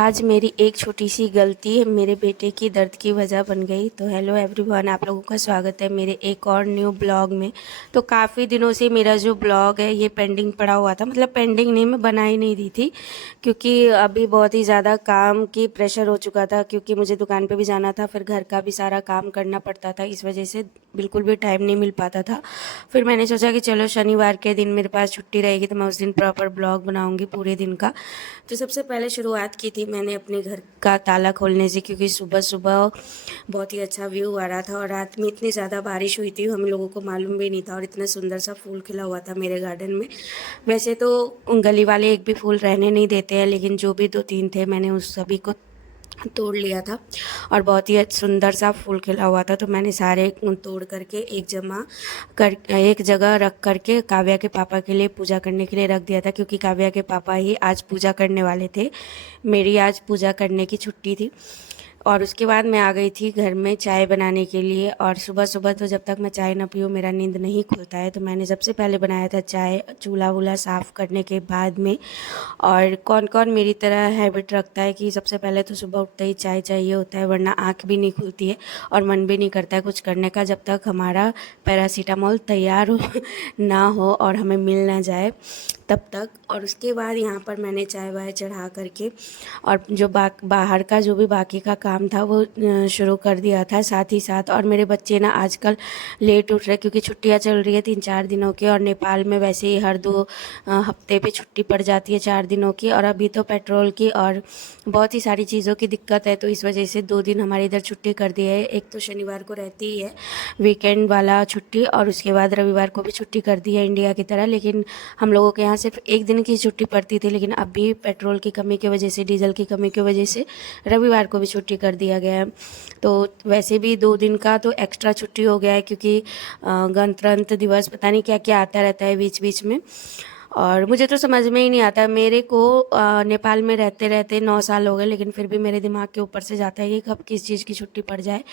आज मेरी एक छोटी सी गलती मेरे बेटे की दर्द की वजह बन गई। तो हेलो एवरीवन, आप लोगों का स्वागत है मेरे एक और न्यू ब्लॉग में। तो काफ़ी दिनों से मेरा जो ब्लॉग है ये पेंडिंग पड़ा हुआ था, मतलब पेंडिंग नहीं, मैं बना ही नहीं रही थी क्योंकि अभी बहुत ही ज़्यादा काम की प्रेशर हो चुका था, क्योंकि मुझे दुकान पे भी जाना था, फिर घर का भी सारा काम करना पड़ता था। इस वजह से बिल्कुल भी टाइम नहीं मिल पाता था। फिर मैंने सोचा कि चलो शनिवार के दिन मेरे पास छुट्टी रहेगी तो मैं उस दिन प्रॉपर ब्लॉग बनाऊँगी पूरे दिन का। तो सबसे पहले शुरुआत की थी मैंने अपने घर का ताला खोलने से, क्योंकि सुबह सुबह बहुत ही अच्छा व्यू आ रहा था और रात में इतनी ज़्यादा बारिश हुई थी, हम लोगों को मालूम भी नहीं था, और इतना सुंदर सा फूल खिला हुआ था मेरे गार्डन में। वैसे तो गली वाले एक भी फूल रहने नहीं देते हैं, लेकिन जो भी दो तीन थे मैंने उस सभी को तोड़ लिया था और बहुत ही सुंदर सा फूल खिला हुआ था। तो मैंने सारे तोड़ करके एक जगह रख करके काव्या के पापा के लिए पूजा करने के लिए रख दिया था, क्योंकि काव्या के पापा ही आज पूजा करने वाले थे। मेरी आज पूजा करने की छुट्टी थी। और उसके बाद मैं आ गई थी घर में चाय बनाने के लिए, और सुबह सुबह तो जब तक मैं चाय ना पीऊँ मेरा नींद नहीं खुलता है। तो मैंने सबसे पहले बनाया था चाय, चूल्हा वूल्हा साफ़ करने के बाद में। और कौन कौन मेरी तरह हैबिट रखता है कि सबसे पहले तो सुबह उठते ही चाय चाहिए होता है, वरना आँख भी नहीं खुलती है और मन भी नहीं करता है कुछ करने का, जब तक हमारा पैरासीटामॉल तैयार हो ना हो और हमें मिल ना जाए तब तक। और उसके बाद यहाँ पर मैंने चाय वाय चढ़ा करके और जो बाहर का जो भी बाकी का काम था वो शुरू कर दिया था साथ ही साथ। और मेरे बच्चे ना आजकल लेट उठ रहे, क्योंकि छुट्टियाँ चल रही है 3-4 दिनों की, और नेपाल में वैसे ही हर 2 हफ्ते पे छुट्टी पड़ जाती है 4 दिनों की। और अभी तो पेट्रोल की और बहुत ही सारी चीज़ों की दिक्कत है, तो इस वजह से 2 दिन हमारे इधर छुट्टी कर दी है। एक तो शनिवार को रहती ही है वीकेंड वाला छुट्टी, और उसके बाद रविवार को भी छुट्टी कर दी है इंडिया की तरह। लेकिन हम लोगों के यहाँ सिर्फ एक दिन की छुट्टी पड़ती थी, लेकिन अभी पेट्रोल की कमी की वजह से, डीजल की कमी की वजह से रविवार को भी छुट्टी कर दिया गया है। तो वैसे भी 2 दिन का तो एक्स्ट्रा छुट्टी हो गया है, क्योंकि गणतंत्र दिवस पता नहीं क्या क्या आता रहता है बीच बीच में, और मुझे तो समझ में ही नहीं आता। मेरे को नेपाल में रहते रहते 9 साल हो गए, लेकिन फिर भी मेरे दिमाग के ऊपर से जाता है कि कब किस चीज़ की छुट्टी पड़ जाए।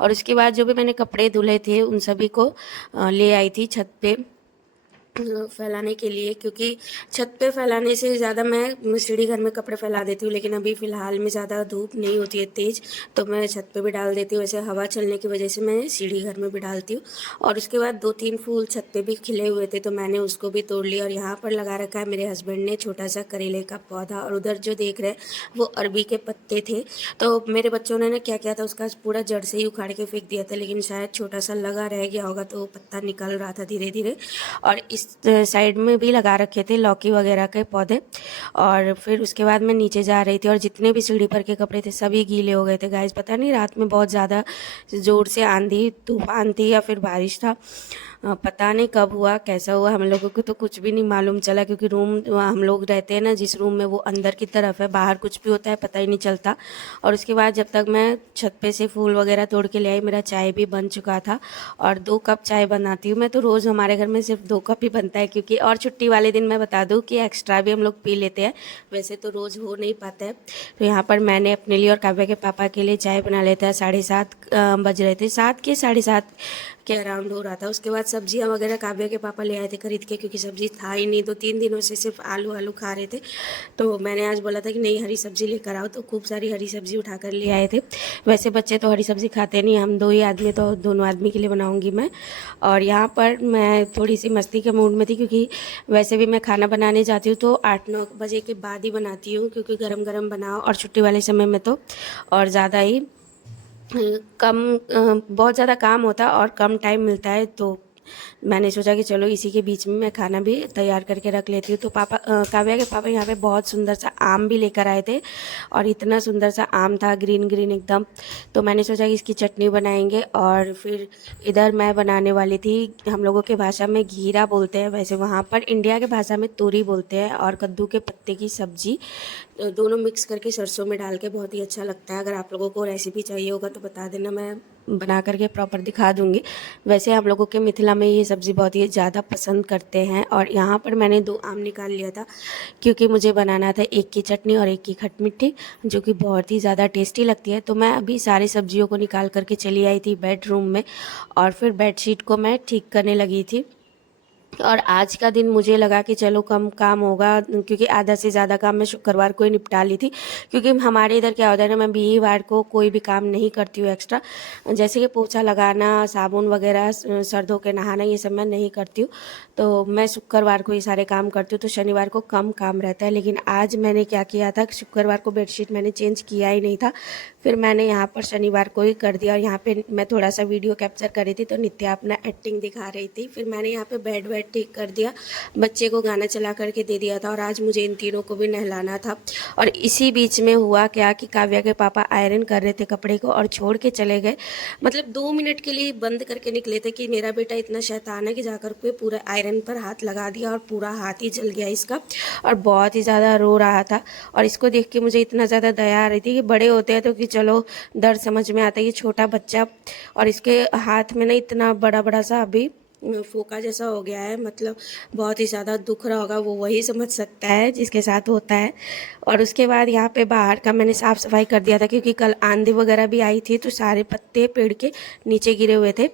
और उसके बाद जो भी मैंने कपड़े धुले थे उन सभी को ले आई थी छत पे फैलाने के लिए, क्योंकि छत पे फैलाने से ज़्यादा मैं सीढ़ी घर में कपड़े फैला देती हूँ, लेकिन अभी फ़िलहाल में ज़्यादा धूप नहीं होती है तेज़, तो मैं छत पे भी डाल देती हूँ। वैसे हवा चलने की वजह से मैं सीढ़ी घर में भी डालती हूँ। और उसके बाद 2-3 फूल छत पे भी खिले हुए थे, तो मैंने उसको भी तोड़ लिया। और यहाँ पर लगा रखा है मेरे हस्बैंड ने छोटा सा करेले का पौधा, और उधर जो देख रहे हैं वो अरबी के पत्ते थे। तो मेरे बच्चों ने क्या किया था, उसका पूरा जड़ से ही उखाड़ के फेंक दिया था, लेकिन शायद छोटा सा लगा रह गया होगा तो पत्ता निकल रहा था धीरे धीरे। और इस साइड में भी लगा रखे थे लौकी वगैरह के पौधे। और फिर उसके बाद मैं नीचे जा रही थी और जितने भी सीढ़ी पर के कपड़े थे सभी गीले हो गए थे गाइस। पता नहीं रात में बहुत ज़्यादा ज़ोर से आंधी तूफान थी या फिर बारिश था, पता नहीं कब हुआ कैसा हुआ, हम लोगों को तो कुछ भी नहीं मालूम चला, क्योंकि रूम हम लोग रहते हैं ना जिस रूम में वो अंदर की तरफ है, बाहर कुछ भी होता है पता ही नहीं चलता। और उसके बाद जब तक मैं छत पे से फूल वगैरह तोड़ के ले आई, मेरा चाय भी बन चुका था। और 2 कप चाय बनाती हूँ मैं, तो रोज़ हमारे घर में सिर्फ 2 कप ही बनता है, क्योंकि और छुट्टी वाले दिन मैं बता दूँ कि एक्स्ट्रा भी हम लोग पी लेते हैं, वैसे तो रोज़ हो नहीं पाता है। तो यहाँ पर मैंने अपने लिए और काव्या के पापा के लिए चाय बना लेता है। 7:30 बज रहे थे, 7 के 7:30 के अराउंड हो रहा था। उसके बाद सब्जियां वगैरह काव्या के पापा ले आए थे खरीद के, क्योंकि सब्जी था ही नहीं, 2-3 दिनों से सिर्फ आलू आलू खा रहे थे। तो मैंने आज बोला था कि नहीं हरी सब्जी लेकर आओ, तो खूब सारी हरी सब्जी उठा कर ले आए थे। वैसे बच्चे तो हरी सब्जी खाते नहीं, हम 2 ही आदमी, तो दोनों आदमी के लिए बनाऊंगी मैं। और यहाँ पर मैं थोड़ी सी मस्ती के मूड में थी, क्योंकि वैसे भी मैं खाना बनाने जाती हूँ तो 8-9 बजे के बाद ही बनाती हूँ, क्योंकि गरम गरम बनाओ, और छुट्टी वाले समय में तो और ज़्यादा ही बहुत ज़्यादा काम होता है और कम टाइम मिलता है। तो मैंने सोचा कि चलो इसी के बीच में मैं खाना भी तैयार करके रख लेती हूँ। तो काव्या के पापा यहाँ पे बहुत सुंदर सा आम भी लेकर आए थे, और इतना सुंदर सा आम था ग्रीन ग्रीन एकदम। तो मैंने सोचा कि इसकी चटनी बनाएंगे। और फिर इधर मैं बनाने वाली थी, हम लोगों के भाषा में घीरा बोलते हैं, वैसे वहाँ पर इंडिया के भाषा में तोरी बोलते हैं, और कद्दू के पत्ते की सब्जी दोनों मिक्स करके सरसों में डाल के बहुत ही अच्छा लगता है। अगर आप लोगों को रेसिपी चाहिए होगा तो बता देना, मैं बना करके प्रॉपर दिखा दूँगी। वैसे हम लोगों के मिथिला में ये सब्ज़ी बहुत ही ज़्यादा पसंद करते हैं। और यहाँ पर मैंने 2 आम निकाल लिया था, क्योंकि मुझे बनाना था एक की चटनी और एक की खटमिट्ठी, जो कि बहुत ही ज़्यादा टेस्टी लगती है। तो मैं अभी सारी सब्जियों को निकाल करके चली आई थी बेडरूम में, और फिर बेडशीट को मैं ठीक करने लगी थी। और आज का दिन मुझे लगा कि चलो कम काम होगा, क्योंकि आधा से ज़्यादा काम मैं शुक्रवार को ही निपटा ली थी। क्योंकि हमारे इधर क्या होता है ना, मैं वीरवार को कोई भी काम नहीं करती हूँ एक्स्ट्रा, जैसे कि पोछा लगाना, साबुन वगैरह, सर धो के नहाना, ये सब मैं नहीं करती हूँ। तो मैं शुक्रवार को ये सारे काम करती हूँ, तो शनिवार को कम काम रहता है। लेकिन आज मैंने क्या किया था, शुक्रवार को बेडशीट मैंने चेंज किया ही नहीं था, फिर मैंने यहाँ पर शनिवार को ही कर दिया। और यहाँ पे मैं थोड़ा सा वीडियो कैप्चर कर रही थी, तो नित्या अपना एक्टिंग दिखा रही थी। फिर मैंने यहाँ पे बेड वेड ठीक कर दिया, बच्चे को गाना चला करके दे दिया था, और आज मुझे इन तीनों को भी नहलाना था। और इसी बीच में हुआ क्या कि काव्या के पापा आयरन कर रहे थे कपड़े को और छोड़ के चले गए। मतलब 2 मिनट के लिए बंद करके निकले थे कि मेरा बेटा इतना शैतान है कि जाकर के पूरा आयरन पर हाथ लगा दिया, और पूरा हाथ ही जल गया इसका, और बहुत ही ज़्यादा रो रहा था। और इसको देख के मुझे इतना ज़्यादा दया आ रही थी कि बड़े होते हैं तो कि चलो दर्द समझ में आता है, ये छोटा बच्चा, और इसके हाथ में ना इतना बड़ा बड़ा सा अभी फोका जैसा हो गया है। मतलब बहुत ही ज़्यादा दुख रहा होगा, वो वही समझ सकता है जिसके साथ होता है। और उसके बाद यहाँ पे बाहर का मैंने साफ़ सफाई कर दिया था, क्योंकि कल आंधी वगैरह भी आई थी, तो सारे पत्ते पेड़ के नीचे गिरे हुए थे।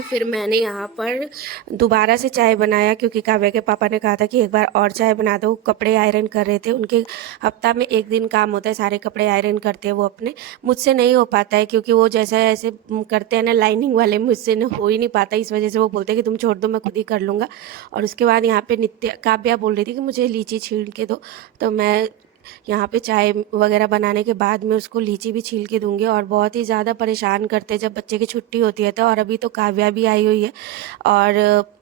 फिर मैंने यहाँ पर दोबारा से चाय बनाया, क्योंकि काव्या के पापा ने कहा था कि एक बार और चाय बना दो। कपड़े आयरन कर रहे थे, उनके हफ्ता में एक दिन काम होता है, सारे कपड़े आयरन करते हैं वो अपने। मुझसे नहीं हो पाता है, क्योंकि वो जैसे ऐसे करते हैं ना लाइनिंग वाले, मुझसे हो ही नहीं पाता। इस वजह से वो बोलते हैं कि तुम छोड़ दो, मैं खुद ही कर लूँगा। और उसके बाद यहाँ पे नित्य काव्या बोल रही थी कि मुझे लीची छील के दो, तो मैं यहाँ पे चाय वगैरह बनाने के बाद में उसको लीची भी छील के दूंगी। और बहुत ही ज़्यादा परेशान करते हैं जब बच्चे की छुट्टी होती है तो। और अभी तो काव्या भी आई हुई है, और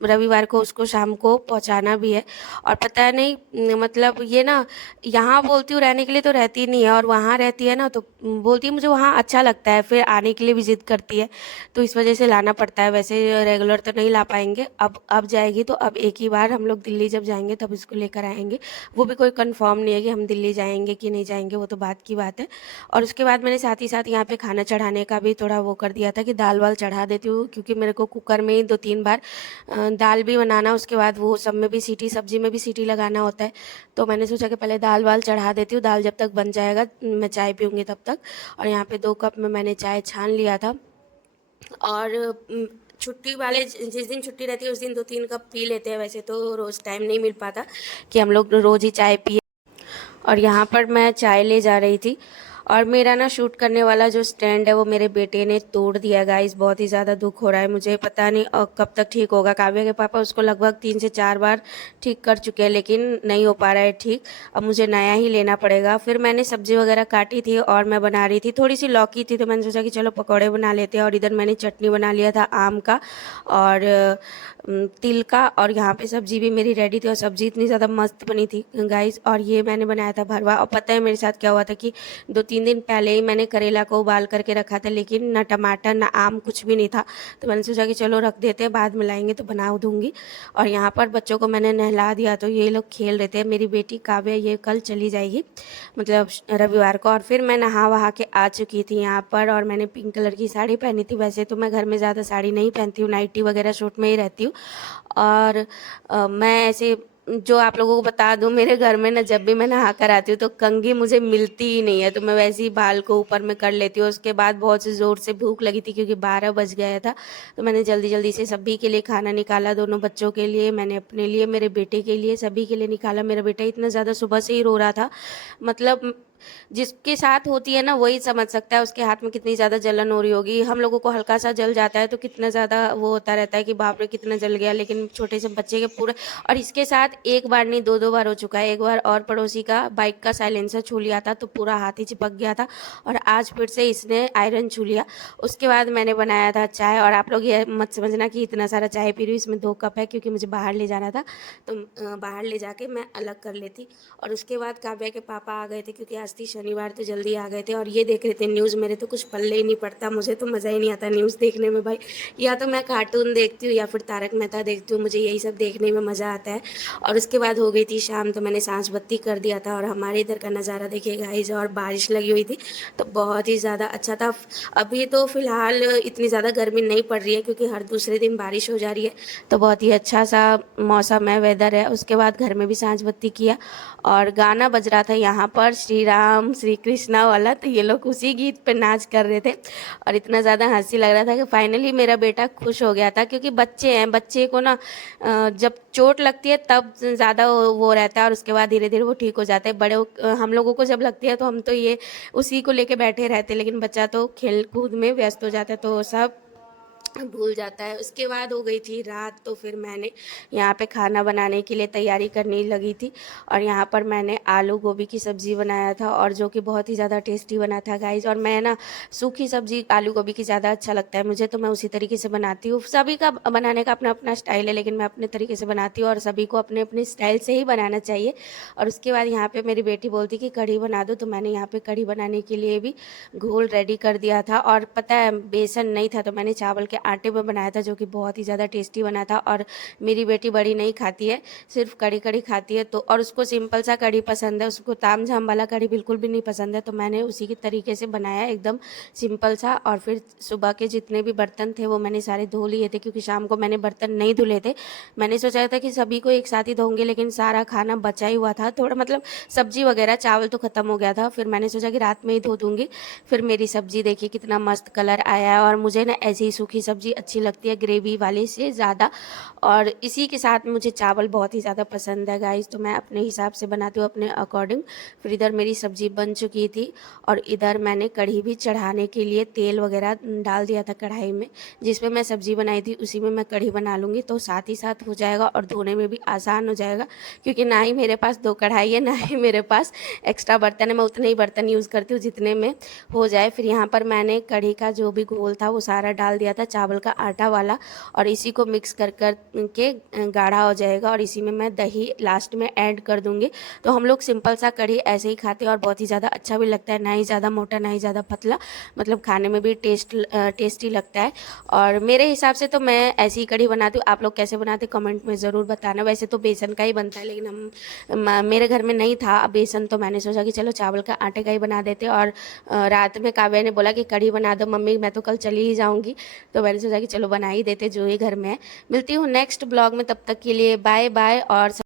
रविवार को उसको शाम को पहुँचाना भी है। और पता नहीं, मतलब ये ना, यहाँ बोलती हूँ रहने के लिए तो रहती नहीं है, और वहाँ रहती है ना तो बोलती है मुझे वहाँ अच्छा लगता है, फिर आने के लिए भी जिद करती है। तो इस वजह से लाना पड़ता है, वैसे रेगुलर तो नहीं ला पाएंगे। अब जाएगी तो अब एक ही बार हम लोग दिल्ली जब जाएंगे तब इसको लेकर आएंगे। वो भी कोई कंफर्म नहीं है कि हम दिल्ली जाएंगे कि नहीं जाएंगे, वो तो बात की बात है। और उसके बाद मैंने साथ ही साथ यहाँ पे खाना चढ़ाने का भी थोड़ा वो कर दिया था कि दाल वाल चढ़ा देती हूँ, क्योंकि मेरे को कुकर में ही 2-3 बार दाल भी बनाना, उसके बाद वो सब में भी सीटी, सब्जी में भी सीटी लगाना होता है। तो मैंने सोचा कि पहले दाल वाल चढ़ा देती हूँ, दाल जब तक बन जाएगा मैं चाय पीऊँगी तब तक। और यहाँ पे 2 कप में मैंने चाय छान लिया था। और छुट्टी वाले जिस दिन छुट्टी रहती है उस दिन 2-3 कप पी लेते हैं, वैसे तो रोज़ टाइम नहीं मिल पाता कि हम लोग रोज़ ही चाय पिए। और यहाँ पर मैं चाय ले जा रही थी, और मेरा ना शूट करने वाला जो स्टैंड है वो मेरे बेटे ने तोड़ दिया गाइस। बहुत ही ज़्यादा दुख हो रहा है मुझे, पता नहीं कब तक ठीक होगा। काव्या के पापा उसको लगभग 3 से 4 बार ठीक कर चुके हैं, लेकिन नहीं हो पा रहा है ठीक। अब मुझे नया ही लेना पड़ेगा। फिर मैंने सब्जी वगैरह काटी थी और मैं बना रही थी, थोड़ी सी लौकी थी तो मैंने सोचा कि चलो पकौड़े बना लेते हैं। और इधर मैंने चटनी बना लिया था आम का और तिल का, और यहाँ पे सब्जी भी मेरी रेडी थी, और सब्जी इतनी ज़्यादा मस्त बनी थी गाइस। और ये मैंने बनाया था भरवा। और पता है मेरे साथ क्या हुआ था कि 2-3 दिन पहले ही मैंने करेला को उबाल करके रखा था, लेकिन ना टमाटर ना आम कुछ भी नहीं था। तो मैंने सोचा कि चलो रख देते हैं, बाद में लाएंगे तो बना दूंगी। और यहाँ पर बच्चों को मैंने नहला दिया, तो ये लोग खेल रहे थे। मेरी बेटी काव्या ये कल चली जाएगी, मतलब रविवार को। और फिर मैं नहा वहा के आ चुकी थी यहाँ पर, और मैंने पिंक कलर की साड़ी पहनी थी। वैसे तो मैं घर में ज़्यादा साड़ी नहीं पहनती हूँ, नाइटी वगैरह सूट में ही रहती हूँ। और मैं ऐसे, जो आप लोगों को बता दूं, मेरे घर में ना जब भी मैं नहा कर आती हूँ तो कंघी मुझे मिलती ही नहीं है, तो मैं वैसे ही बाल को ऊपर में कर लेती हूँ। उसके बाद बहुत से ज़ोर से भूख लगी थी, क्योंकि 12 बज गया था, तो मैंने जल्दी जल्दी से सभी के लिए खाना निकाला। दोनों बच्चों के लिए, मैंने अपने लिए, मेरे बेटे के लिए, सभी के लिए निकाला। मेरा बेटा इतना ज़्यादा सुबह से ही रो रहा था, मतलब जिसके साथ होती है ना वही समझ सकता है उसके हाथ में कितनी ज़्यादा जलन हो रही होगी। हम लोगों को हल्का सा जल जाता है तो कितना ज़्यादा वो होता रहता है कि बाप रे कितना जल गया, लेकिन छोटे से बच्चे के पूरा। और इसके साथ एक बार नहीं 2-2 बार हो चुका है। एक बार और पड़ोसी का बाइक का साइलेंसर छू लिया था तो पूरा हाथ ही चिपक गया था, और आज फिर से इसने आयरन छू लिया। उसके बाद मैंने बनाया था चाय, और आप लोग ये मत समझना कि इतना सारा चाय पी रही हूँ, इसमें 2 कप है, क्योंकि मुझे बाहर ले जाना था, तो बाहर ले जाके मैं अलग कर लेती। और उसके बाद काव्या के पापा आ गए थे, क्योंकि आज थी शनिवार तो जल्दी आ गए थे, और ये देख रहे थे न्यूज़। मेरे तो कुछ पल्ले ही नहीं पड़ता, मुझे तो मज़ा ही नहीं आता न्यूज़ देखने में भाई। या तो मैं कार्टून देखती हूँ या फिर तारक मेहता देखती हूँ, मुझे यही सब देखने में मज़ा आता है। और उसके बाद हो गई थी शाम, तो मैंने सांझ बत्ती कर दिया था। और हमारे इधर का नज़ारा देखिए गाइस, और बारिश लगी हुई थी तो बहुत ही ज़्यादा अच्छा था। अभी तो फ़िलहाल इतनी ज़्यादा गर्मी नहीं पड़ रही है, क्योंकि हर दूसरे दिन बारिश हो जा रही है, तो बहुत ही अच्छा सा मौसम है, वेदर है। उसके बाद घर में भी सांझ बत्ती किया, और गाना बज रहा था यहाँ पर श्री राम राम श्री कृष्णा वाला, तो ये लोग उसी गीत पे नाच कर रहे थे और इतना ज़्यादा हंसी लग रहा था कि फाइनली मेरा बेटा खुश हो गया था। क्योंकि बच्चे हैं, बच्चे को ना जब चोट लगती है तब ज़्यादा वो रहता है और उसके बाद धीरे धीरे वो ठीक हो जाता है। बड़े हम लोगों को जब लगती है तो हम तो ये उसी को लेके बैठे रहते, लेकिन बच्चा तो खेल कूद में व्यस्त हो जाता है तो सब भूल जाता है। उसके बाद हो गई थी रात, तो फिर मैंने यहाँ पे खाना बनाने के लिए तैयारी करने लगी थी और यहाँ पर मैंने आलू गोभी की सब्ज़ी बनाया था और जो कि बहुत ही ज़्यादा टेस्टी बना था गाइज। और मैं ना सूखी सब्ज़ी आलू गोभी की ज़्यादा अच्छा लगता है मुझे, तो मैं उसी तरीके से बनाती हूँ। सभी का बनाने का अपना अपना स्टाइल है, लेकिन मैं अपने तरीके से बनाती हूँ और सभी को अपने अपने स्टाइल से ही बनाना चाहिए। और उसके बाद यहाँ पर मेरी बेटी बोलती कि कढ़ी बना दो, तो मैंने यहाँ पर कढ़ी बनाने के लिए भी घोल रेडी कर दिया था। और पता है बेसन नहीं था तो मैंने चावल के आटे में बनाया था, जो कि बहुत ही ज़्यादा टेस्टी बना था। और मेरी बेटी बड़ी नहीं खाती है, सिर्फ कढ़ी कढ़ी खाती है, तो और उसको सिंपल सा कढ़ी पसंद है, उसको ताम झाम वाला कढ़ी बिल्कुल भी नहीं पसंद है। तो मैंने उसी के तरीके से बनाया एकदम सिंपल सा। और फिर सुबह के जितने भी बर्तन थे वो मैंने सारे धो लिए थे, क्योंकि शाम को मैंने बर्तन नहीं धुले थे। मैंने सोचा था कि सभी को एक साथ ही धोऊंगे, लेकिन सारा खाना बचा ही हुआ था थोड़ा, मतलब सब्जी वगैरह, चावल तो ख़त्म हो गया था। फिर मैंने सोचा कि रात में ही धो दूँगी। फिर मेरी सब्जी देखिए कितना मस्त कलर आया है। और मुझे ना ऐसी ही सूखी सब्जी अच्छी लगती है ग्रेवी वाले से ज़्यादा, और इसी के साथ मुझे चावल बहुत ही ज़्यादा पसंद है गाइस, तो मैं अपने हिसाब से बनाती हूँ अपने अकॉर्डिंग। फिर इधर मेरी सब्जी बन चुकी थी और इधर मैंने कढ़ी भी चढ़ाने के लिए तेल वगैरह डाल दिया था कढ़ाई में, जिसमें मैं सब्जी बनाई थी उसी में मैं कढ़ी बना लूँगी, तो साथ ही साथ हो जाएगा और धोने में भी आसान हो जाएगा। क्योंकि ना ही मेरे पास 2 कढ़ाई है, ना ही मेरे पास एक्स्ट्रा बर्तन है, मैं उतने ही बर्तन यूज़ करती हूँ जितने में हो जाए। फिर यहाँ पर मैंने कढ़ी का जो भी घोल था वो सारा डाल दिया था, चावल का आटा वाला, और इसी को मिक्स कर कर के गाढ़ा हो जाएगा और इसी में मैं दही लास्ट में ऐड कर दूंगी। तो हम लोग सिंपल सा कढ़ी ऐसे ही खाते हैं और बहुत ही ज़्यादा अच्छा भी लगता है, ना ही ज़्यादा मोटा ना ही ज़्यादा पतला, मतलब खाने में भी टेस्टी लगता है। और मेरे हिसाब से तो मैं ऐसी ही कढ़ी बनाती हूँ। आप लोग कैसे बनाते कमेंट में ज़रूर बताना। वैसे तो बेसन का ही बनता है, लेकिन मेरे घर में नहीं था बेसन, तो मैंने सोचा कि चलो चावल का आटे का ही बना देते। और रात में काव्या ने बोला कि कढ़ी बना दो मम्मी, मैं तो कल चली ही जाऊँगी, तो मैंने सोचा कि चलो बना ही देते जो ही घर में है। मिलती हूँ नेक्स्ट ब्लॉग में, तब तक के लिए बाय बाय। और